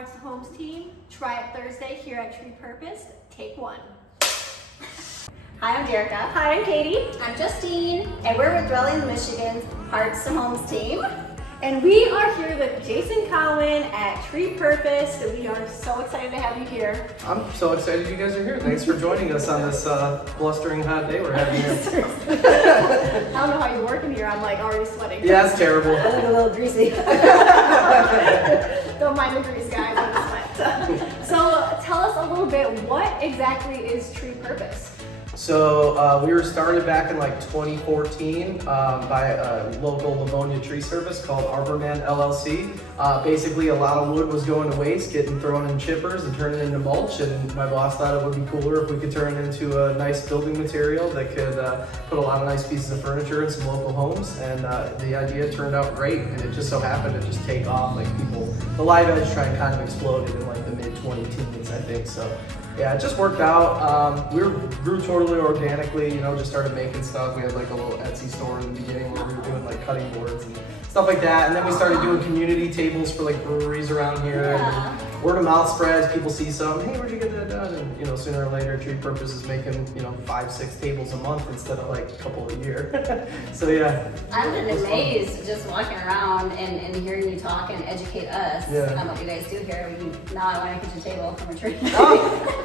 Hearts and Homes team. Try it Thursday here at Repurpose. Take one. Hi, I'm Derica. Hi, I'm Katie. I'm Justine. And we're with Dwelling Michigan's Hearts and Homes team. And we are here with Jason Cowan at Repurpose. So we are so excited to have you here. I'm so excited you guys are here. Thanks for joining us on this blustering hot day we're having here. I don't know how you're working here. I'm like already sweating. Yeah, it's terrible. I look a little greasy. Don't mind the grease, guys. I'm sweat. So tell us a little bit, what exactly is Repurpose? So we were started back in like 2014 by a local Livonia tree service called Arborman LLC. Basically a lot of wood was going to waste, getting thrown in chippers and turned into mulch, and my boss thought it would be cooler if we could turn it into a nice building material that could put a lot of nice pieces of furniture in some local homes, and the idea turned out great, and it just so happened to just take off. Like the live edge trend kind of exploded in like the mid-2010s, I think, so. Yeah, it just worked out. We grew totally organically, just started making stuff. We had like a little Etsy store in the beginning where we were doing like cutting boards and stuff like that. And then we started doing community tables for like breweries around here. Yeah. And word of mouth spreads, people see some, hey, where'd you get that done? And sooner or later, Repurpose is making, 5-6 tables a month instead of like a couple a year. So yeah. I've been amazed just walking around and hearing you talk and educate us on what you guys do here. Now I want a kitchen table from a tree. Oh.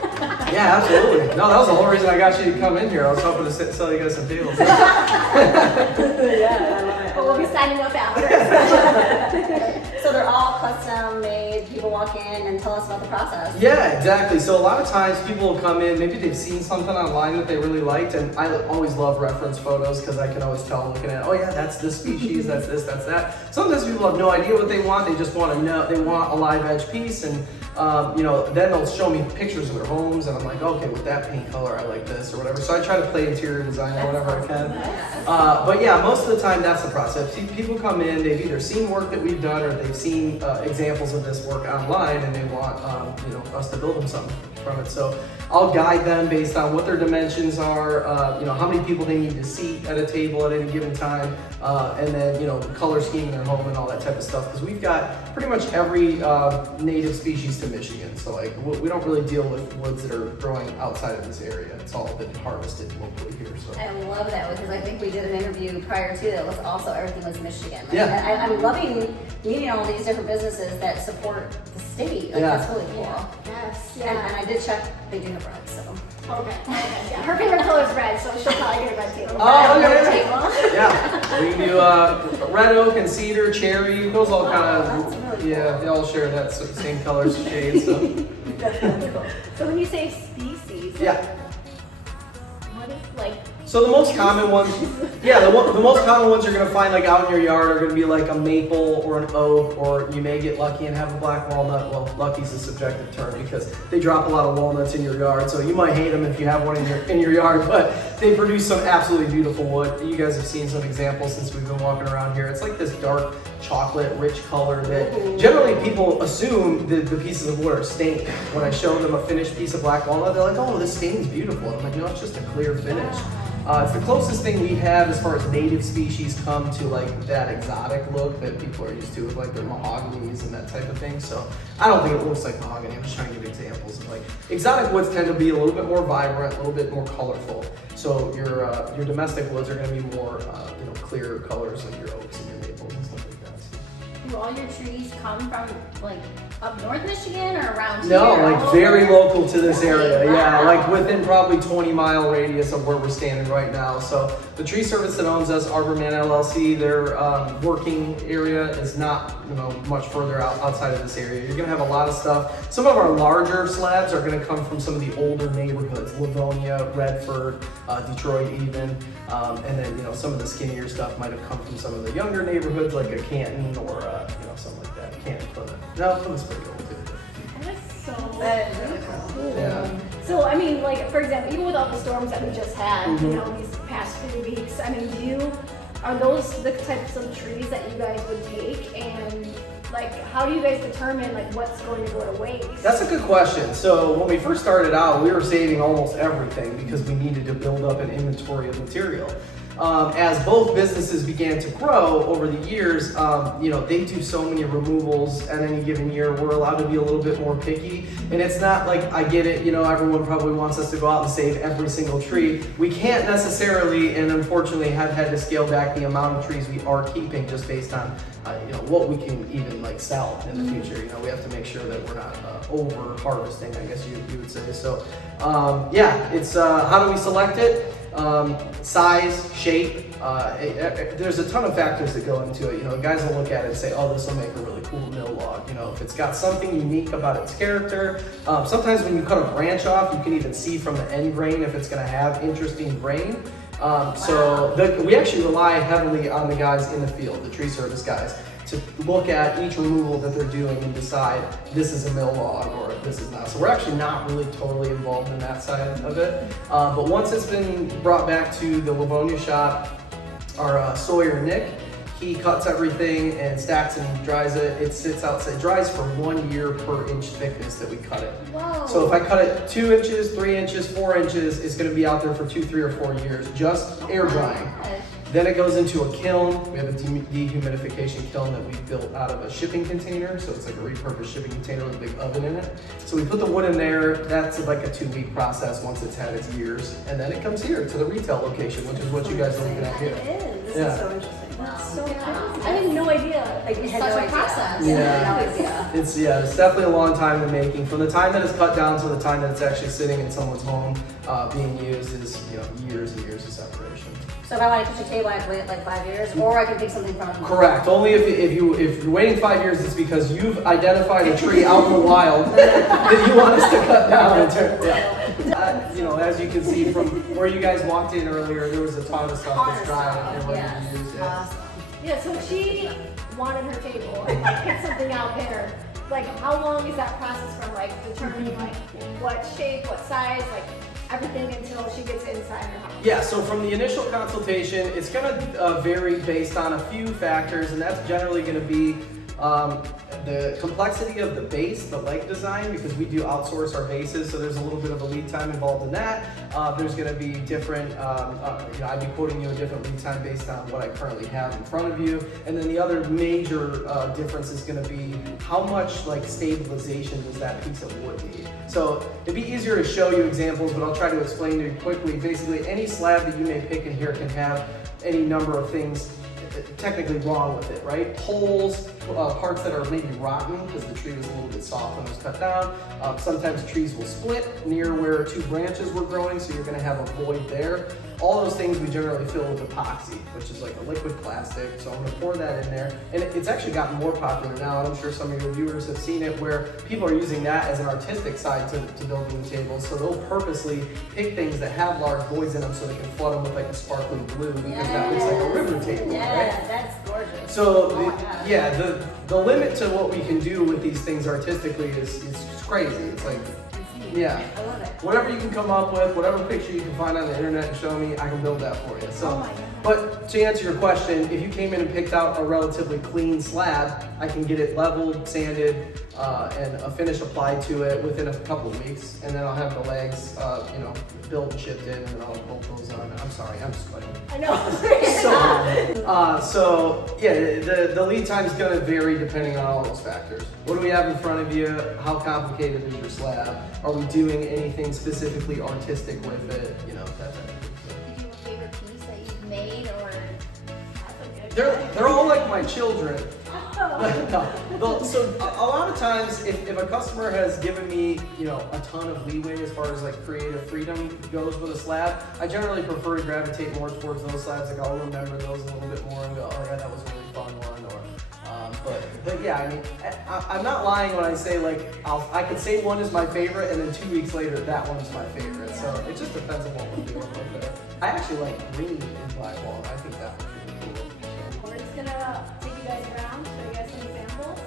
Yeah, absolutely. No, that was the whole reason I got you to come in here. I was hoping to sell you guys some tables. Yeah, I love it. But we'll be signing up after. So they're all custom made. People walk in and tell us about the process. Yeah, exactly. So a lot of times people will come in, maybe they've seen something online that they really liked, and I always love reference photos because I can always tell looking at, oh yeah, that's this species, that's this, that's that. Sometimes people have no idea what they want. They just want to know, they want a live edge piece, and then they'll show me pictures of their homes, and I'm like, okay, with that paint color, I like this or whatever. So I try to play interior design or whatever I can. But yeah, most of the time that's the process. People come in, they've either seen work that we've done or they've seen examples of this work online, and they want us to build them something from it. So I'll guide them based on what their dimensions are, how many people they need to seat at a table at any given time, and then the color scheme in their home and all that type of stuff. Because we've got pretty much every native species to Michigan. So like we don't really deal with woods that are growing outside of this area. It's all been harvested locally here. So I love that because I think we did an interview prior to that was also everything was Michigan. Yeah. I'm loving meeting all these different businesses that support the state. That's really cool. Yes. And I did check, they do have red, so. Okay. Yeah. Her favorite color is red, so she'll probably get a red table. Oh, Red okay. table. Yeah, we can do red oak and cedar, cherry. Those all kind of that's really cool. they all share that same color shade. So That's cool. So when you say species, yeah. what is like? So the most common ones, the most common ones you're gonna find like out in your yard are gonna be like a maple or an oak, or you may get lucky and have a black walnut. Well, lucky's a subjective term because they drop a lot of walnuts in your yard, so you might hate them if you have one in your yard, but they produce some absolutely beautiful wood. You guys have seen some examples since we've been walking around here. It's like this dark chocolate rich color that generally people assume that the pieces of wood are stained. When I show them a finished piece of black walnut, they're like, oh, this stain's beautiful. And I'm like, no, it's just a clear finish. It's the closest thing we have as far as native species come to like that exotic look that people are used to with like their mahoganies and that type of thing. So I don't think it looks like mahogany. I'm just trying to give examples of like exotic woods tend to be a little bit more vibrant, a little bit more colorful. So your domestic woods are going to be more clearer colors like your oaks and your maples and stuff like that. So. Do all your trees come from like up north Michigan or around No, here? like very local to this Really? area. Yeah, Wow. like within probably 20-mile radius of where we're standing right now. So the tree service that owns us, Arborman LLC, their working area is not much further outside of this area. You're gonna have a lot of stuff. Some of our larger slabs are gonna come from some of the older neighborhoods, Livonia, Redford, Detroit even, and then some of the skinnier stuff might have come from some of the younger neighborhoods like a Canton or something like that. Canton, Plymouth. No, Plymouth's pretty old too. That is so Cool. Yeah. So I mean, like for example, even with all the storms that we just had, these past few weeks, I mean, are those the types of trees that you guys would take, and like how do you guys determine like what's going to go to waste? That's a good question. So when we first started out, we were saving almost everything because we needed to build up an inventory of material. as both businesses began to grow over the years, they do so many removals at any given year. We're allowed to be a little bit more picky, and it's not like, I get it, everyone probably wants us to go out and save every single tree. We can't necessarily, and unfortunately have had to scale back the amount of trees we are keeping just based on what we can even sell in the future. We have to make sure that we're not over harvesting, I guess you would say. So it's how do we select it? Size, shape, there's a ton of factors that go into it. Guys will look at it and say, oh, this will make a really cool mill log. If it's got something unique about its character. Sometimes when you cut a branch off, you can even see from the end grain if it's gonna have interesting grain. We actually rely heavily on the guys in the field, the tree service guys, to look at each removal that they're doing and decide this is a mill log or this is not. So we're actually not really totally involved in that side of it. But once it's been brought back to the Livonia shop, our Sawyer Nick, he cuts everything and stacks and dries it. It sits outside. It dries for 1 year per inch thickness that we cut it. Whoa. So if I cut it 2 inches, 3 inches, 4 inches, it's going to be out there for 2, 3, or 4 years, just air drying. Then it goes into a kiln. We have a dehumidification kiln that we built out of a shipping container. So it's like a repurposed shipping container with a big oven in it. So we put the wood in there. That's like a 2-week process once it's had its years. And then it comes here to the retail location, which is what you guys are looking at here. This is so interesting. That's so crazy. I had no idea. You had Such no a idea. process. Yeah. It's definitely a long time in the making. From the time that it's cut down to the time that it's actually sitting in someone's home being used is years and years of separation. So if I want to kitchen table, I have to wait 5 years, or I can pick something from. Correct. Only if you're waiting 5 years, it's because you've identified a tree out in the wild that you want us to cut down and turn. As you can see from where you guys walked in earlier, there was a ton of stuff that's dry and ready to use. Awesome. Yeah, so she wanted her table and picked something out there. How long is that process from determining what shape, what size, everything until she gets it inside her house? Yeah, so from the initial consultation, it's going to vary based on a few factors, and that's generally going to be the complexity of the base, the leg design, because we do outsource our bases, so there's a little bit of a lead time involved in that. There's going to be different, I'd be quoting you a different lead time based on what I currently have in front of you. And then the other major difference is going to be how much stabilization does that piece of wood need. So it'd be easier to show you examples, but I'll try to explain to you quickly. Basically, any slab that you may pick in here can have any number of things technically wrong with it, right? Holes, parts that are maybe rotten because the tree was a little bit soft when it was cut down. Sometimes trees will split near where 2 branches were growing, so you're going to have a void there. All those things we generally fill with epoxy, which is like a liquid plastic. So I'm going to pour that in there. And it's actually gotten more popular now, and I'm sure some of your viewers have seen it, where people are using that as an artistic side to building the tables. So they'll purposely pick things that have large voids in them so they can flood them with a sparkling blue, because that looks like a river table, right? Yeah, that's gorgeous. So the limit to what we can do with these things artistically is crazy. It's like, yeah, I love it. whatever you can come up with, whatever picture you can find on the internet and show me, I can build that for you. So, but to answer your question, if you came in and picked out a relatively clean slab, I can get it leveled, sanded, and a finish applied to it within a couple of weeks, and then I'll have the legs, built and shipped in, and then I'll bolt those on. I'm sorry, I'm sweating. I know. So yeah, the lead time is going to vary depending on all those factors. What do we have in front of you? How complicated is your slab? Are we doing anything specifically artistic with it? That type of thing. Do you have a favorite piece that you've made, or? They're all like my children. So a lot of times, if a customer has given me, a ton of leeway as far as creative freedom goes with a slab, I generally prefer to gravitate more towards those slabs. I'll remember those a little bit more and go, oh yeah, that was a really fun one. But yeah, I mean, I'm not lying when I say I could say one is my favorite, and then 2 weeks later that one's my favorite. So it just depends on what we're doing with it. I actually like green in black walnut. I think that one's really cool. So. We're just gonna take you guys around, show you guys some examples.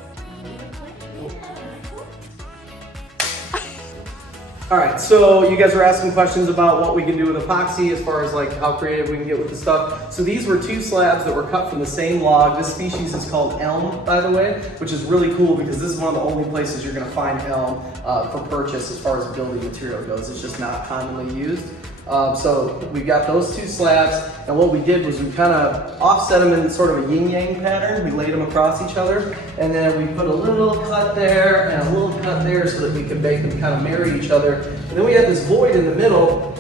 All right, so you guys were asking questions about what we can do with epoxy as far as how creative we can get with the stuff. So these were 2 slabs that were cut from the same log. This species is called elm, by the way, which is really cool because this is one of the only places you're gonna find elm for purchase as far as building material goes. It's just not commonly used. So we got those two slabs, and what we did was we kind of offset them in sort of a yin-yang pattern. We laid them across each other, and then we put a little cut there and a little cut there so that we could make them kind of marry each other. And then we had this void in the middle,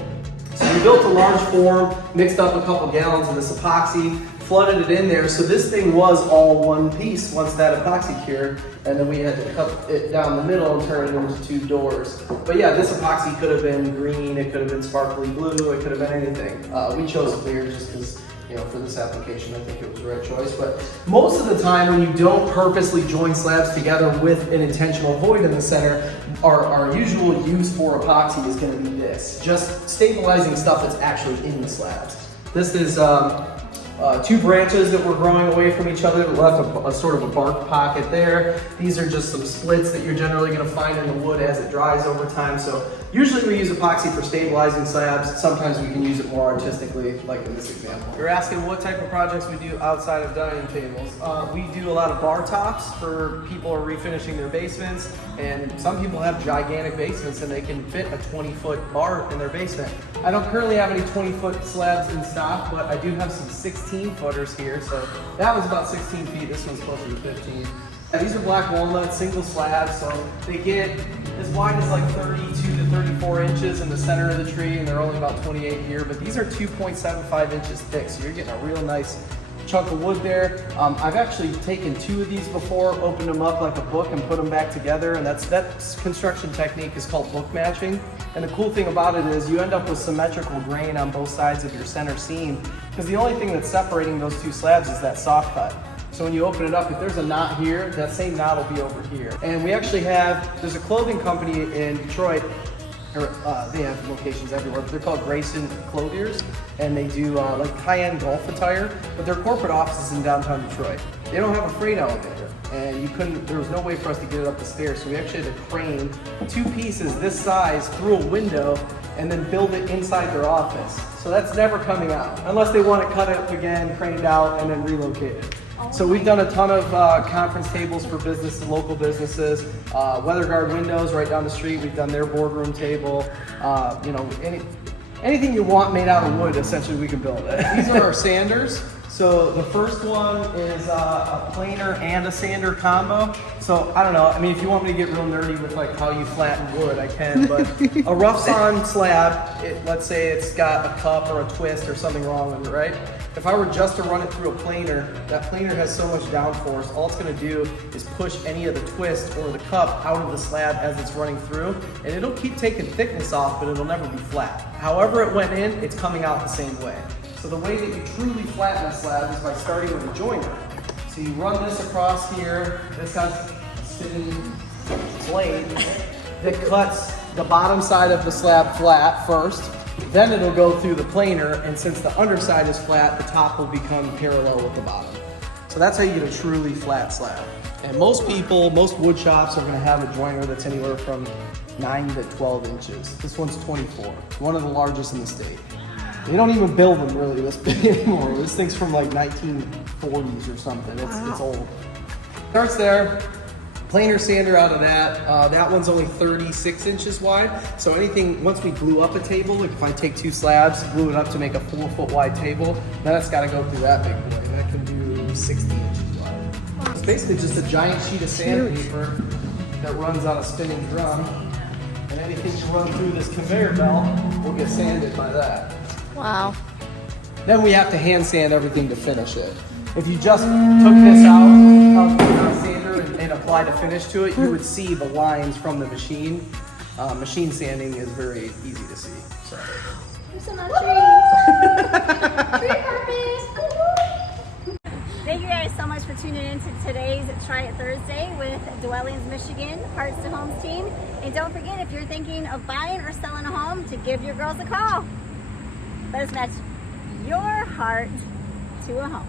so we built a large form, mixed up a couple gallons of this epoxy, flooded it in there, so this thing was all one piece once that epoxy cured, and then we had to cut it down the middle and turn it into two doors. But yeah, this epoxy could have been green, it could have been sparkly blue, it could have been anything. We chose clear just because, you know, for this application, I think it was the right choice. But most of the time when you don't purposely join slabs together with an intentional void in the center, our usual use for epoxy is going to be this, just stabilizing stuff that's actually in the slabs. This is two branches that were growing away from each other that left a sort of a bark pocket there. These are just some splits that you're generally going to find in the wood as it dries over time. So usually we use epoxy for stabilizing slabs. Sometimes we can use it more artistically, like in this example. You're asking what type of projects we do outside of dining tables. We do a lot of bar tops for people who are refinishing their basements, and some people have gigantic basements and they can fit a 20-foot bar in their basement. I don't currently have any 20-foot slabs in stock, but I do have some 16-footers here. So that was about 16 feet. This one's closer to 15. These are black walnut single slabs, so they get as wide as like 32 to 34 inches in the center of the tree, and they're only about 28 here, but these are 2.75 inches thick, so you're getting a real nice chunk of wood there. I've actually taken two of these before, opened them up like a book and put them back together, and that construction technique is called book matching. And the cool thing about it is you end up with symmetrical grain on both sides of your center seam, because the only thing that's separating those two slabs is that soft cut. So when you open it up, if there's a knot here, that same knot will be over here. And we actually there's a clothing company in Detroit, they have locations everywhere, but they're called Grayson Clothiers, and they do like high-end golf attire, but their corporate office is in downtown Detroit. They don't have a freight elevator, and there was no way for us to get it up the stairs, so we actually had to crane two pieces this size through a window and then build it inside their office. So that's never coming out, unless they want to cut it up again, craned out, and then relocate it. So we've done a ton of conference tables for local businesses, weather guard windows right down the street. We've done their boardroom table. You know, anything you want made out of wood, essentially we can build it. These are our sanders. So the first one is a planer and a sander combo. So I don't know, I mean, if you want me to get real nerdy with like how you flatten wood, I can, but a rough sawn slab, let's say it's got a cup or a twist or something wrong with it, right? If I were just to run it through a planer, that planer has so much downforce, all it's gonna do is push any of the twist or the cup out of the slab as it's running through, and it'll keep taking thickness off, but it'll never be flat. However it went in, it's coming out the same way. So the way that you truly flatten a slab is by starting with a joiner. So you run this across here, this has a spinning blade that cuts the bottom side of the slab flat first, then it'll go through the planer, and since the underside is flat, the top will become parallel with the bottom. So that's how you get a truly flat slab. And most wood shops are gonna have a joiner that's anywhere from 9 to 12 inches. This one's 24, one of the largest in the state. They don't even build them really this big anymore. This thing's from like 1940s or something. It's old. Starts there. Planer sander out of that. That one's only 36 inches wide. So anything, once we glue up a table, like if I take two slabs, glue it up to make a 4-foot wide table, then it's gotta go through that big boy. And that can do 60 inches wide. It's basically just a giant sheet of sandpaper that runs on a spinning drum. And anything you run through this conveyor belt will get sanded by that. Wow. Then we have to hand sand everything to finish it. If you just took this out of the sander and applied a finish to it, you would see the lines from the machine. Machine sanding is very easy to see. So. There's some trees. Tree purpose. Thank you guys so much for tuning in to today's Try It Thursday with Dwellings Michigan Parts to Homes team. And don't forget, if you're thinking of buying or selling a home, to give your girls a call. Let us match your heart to a home.